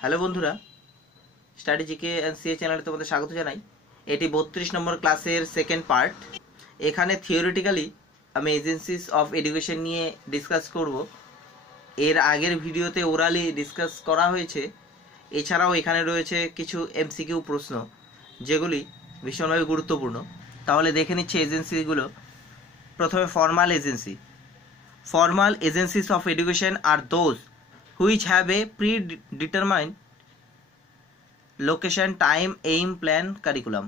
Hello বন্ধুরা, study GK and CA চ্যানেলে তোমাদের স্বাগত জানাই। এটি 32 নম্বর ক্লাসের সেকেন্ড পার্ট। এখানে থিওরিটিক্যালি আমি এজেন্সিস অফ এডুকেশন নিয়ে ডিসকাস করব। এর আগের ভিডিওতে ওরালি ডিসকাস করা হয়েছে। এছাড়াও এখানে রয়েছে কিছু এমসিকিউ প্রশ্ন যেগুলি ভীষণভাবে গুরুত্বপূর্ণ। তাহলে দেখে নিচ্ছে এজেন্সিগুলো। প্রথমে formal agency. Formal agencies of education আর those which have a predetermined location, time, aim, plan, curriculum,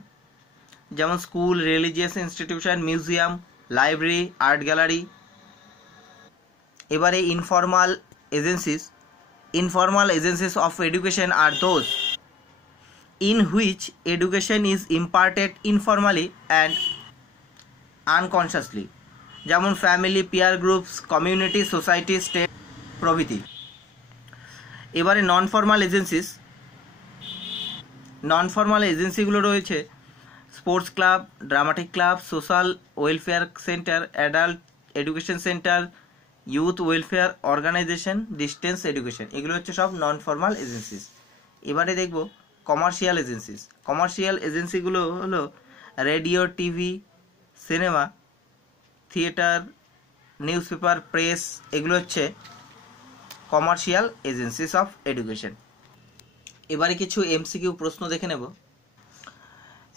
যেমন school, religious institution, museum, library, art gallery. এবারে ইনফর্মাল এজেন্সিস অফ এডুকেশন আর those in which education is imparted informally and unconsciously, যেমন family, peer groups, community, society, state প্রভৃতি। এবারে non formal এজেন্সিগুলো রয়েছে sports club, dramatic club, social welfare centre, adult education centre, youth welfare organisation, distance education. এগুলো হচ্ছে সব non formal agencies. এবারে দেখব কমার্শিয়াল এজেন্সিস। কমার্শিয়াল এজেন্সিগুলো হলো radio, TV, cinema, theatre, news paper, press. এগুলো হচ্ছে কমার্শিয়াল এজেন্সিস অফ এডুকেশন। এবারে কিছু এমসিকিউ প্রশ্ন দেখে নেব।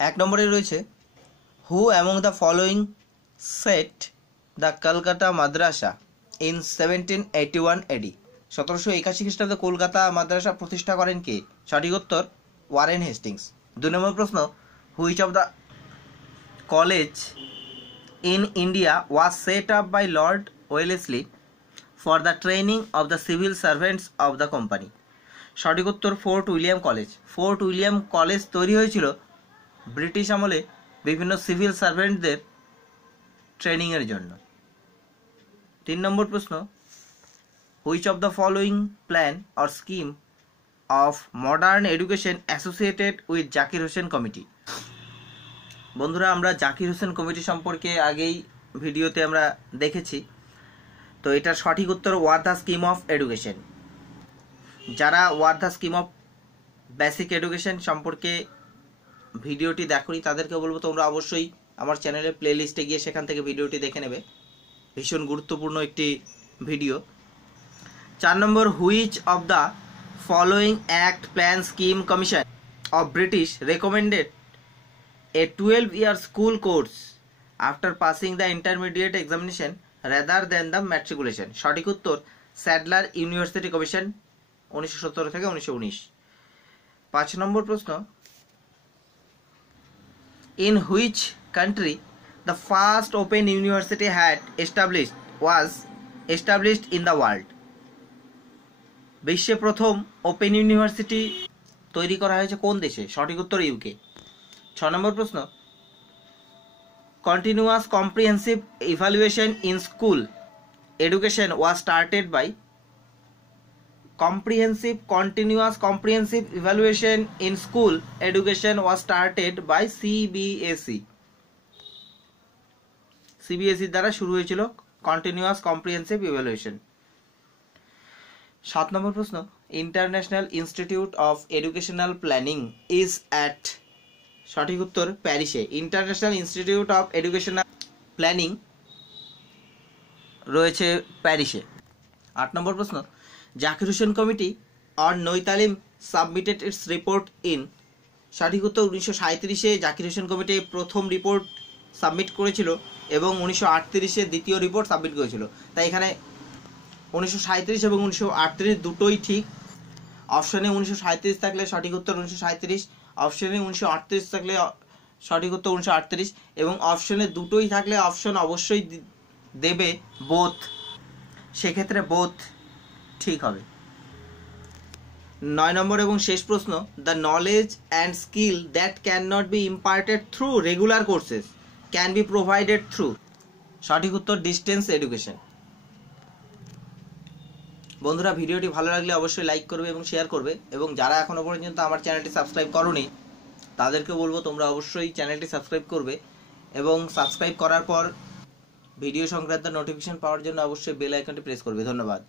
1 নম্বরে রয়েছে হু among the following set the Kolkata Madrasa in 1781 AD। 1781 খ্রিস্টাব্দে কলকাতা মাদ্রাসা প্রতিষ্ঠা করেন কে? সঠিক উত্তর ওয়ারেন হেস্টিংস। 2 নম্বর প্রশ্ন which of the college in India was set up by Lord Wellesley for the training of the civil servants of the company? সঠিক উত্তর fort William college. Fort William college তৈরি হয়েছিল British আমলে বিভিন্ন civil সার্ভেন্টদের ট্রেনিংয়ের জন্য। 3 নম্বর প্রশ্ন which of the following plan or scheme of modern education associated with Zakir Hussain committee? বন্ধুরা, আমরা জাকির হোসেন কমিটি সম্পর্কে আগেই ভিডিওতে আমরা দেখেছি। তো এটার সঠিক উত্তর ওয়ার্ধা স্কিম অফ এডুকেশন। যারা Wardha scheme of basic education সম্পর্কে ভিডিওটি দেখোনি তাদেরকে বলবো তোমরা অবশ্যই আমার চ্যানেলের প্লে লিস্টে গিয়ে সেখান থেকে ভিডিওটি দেখে নেবে। ভীষণ গুরুত্বপূর্ণ একটি video. 4 number which of the following act, plan, scheme, commission of British recommended A 12-year school course after passing the intermediate examination rather than the matriculation? সঠিক উত্তর স্যাডলার ইউনিভার্সিটি কমিশন 1917 থেকে 1919। 5 নম্বর প্রশ্ন in which country the first open university was established in the world? বিশ্বে প্রথম open university তৈরি করা হয়েছে কোন দেশে? সঠিক উত্তর ইউকে। 6 নম্বর প্রশ্ন Continuous comprehensive evaluation in school education was started by? Continuous comprehensive evaluation in school education was started by CBSE. CBSE দ্বারা শুরু হয়েছিল Continuous Comprehensive Evaluation। 7 নম্বর প্রশ্ন International Institute of Educational Planning is at? সঠিক উত্তর প্যারিসে। International institute of educational planning রয়েছে প্যারিসে। 8 number প্রশ্ন Zakir Hussain committee on Nai Talim submitted its report in? সঠিক উত্তর 1937-এ জাকির হোসেন কমিটি প্রথম রিপোর্ট সাবমিট করেছিল এবং 1938-এ দ্বিতীয় রিপোর্ট সাবমিট করেছিল। তাই এখানে 1937 এবং 1938 দুটোই ঠিক। অপশনে 1937 থাকলে সঠিক উত্তর 1937, অপশনে 1938 থাকলে সঠিক উত্তর 1938 এবং অপশনে দুটোই থাকলে অপশন অবশ্যই দেবে বোথ, সেক্ষেত্রে বোথ ঠিক হবে। 9 নম্বর এবং শেষ প্রশ্ন the knowledge and skill that can not be imparted through regular courses can be provided through? সঠিক উত্তর ডিস্টেন্স এডুকেশন। বন্ধুরা, ভিডিওটি ভালো লাগলে অবশ্যই লাইক করবে এবং শেয়ার করবে, এবং যারা এখনো পর্যন্ত আমার চ্যানেলটি সাবস্ক্রাইব করোনি তাদেরকে বলবো তোমরা অবশ্যই চ্যানেলটি সাবস্ক্রাইব করবে, এবং সাবস্ক্রাইব করার পর ভিডিও সংক্রান্ত নোটিফিকেশন পাওয়ার জন্য অবশ্যই বেল আইকনটি প্রেস করবে। ধন্যবাদ।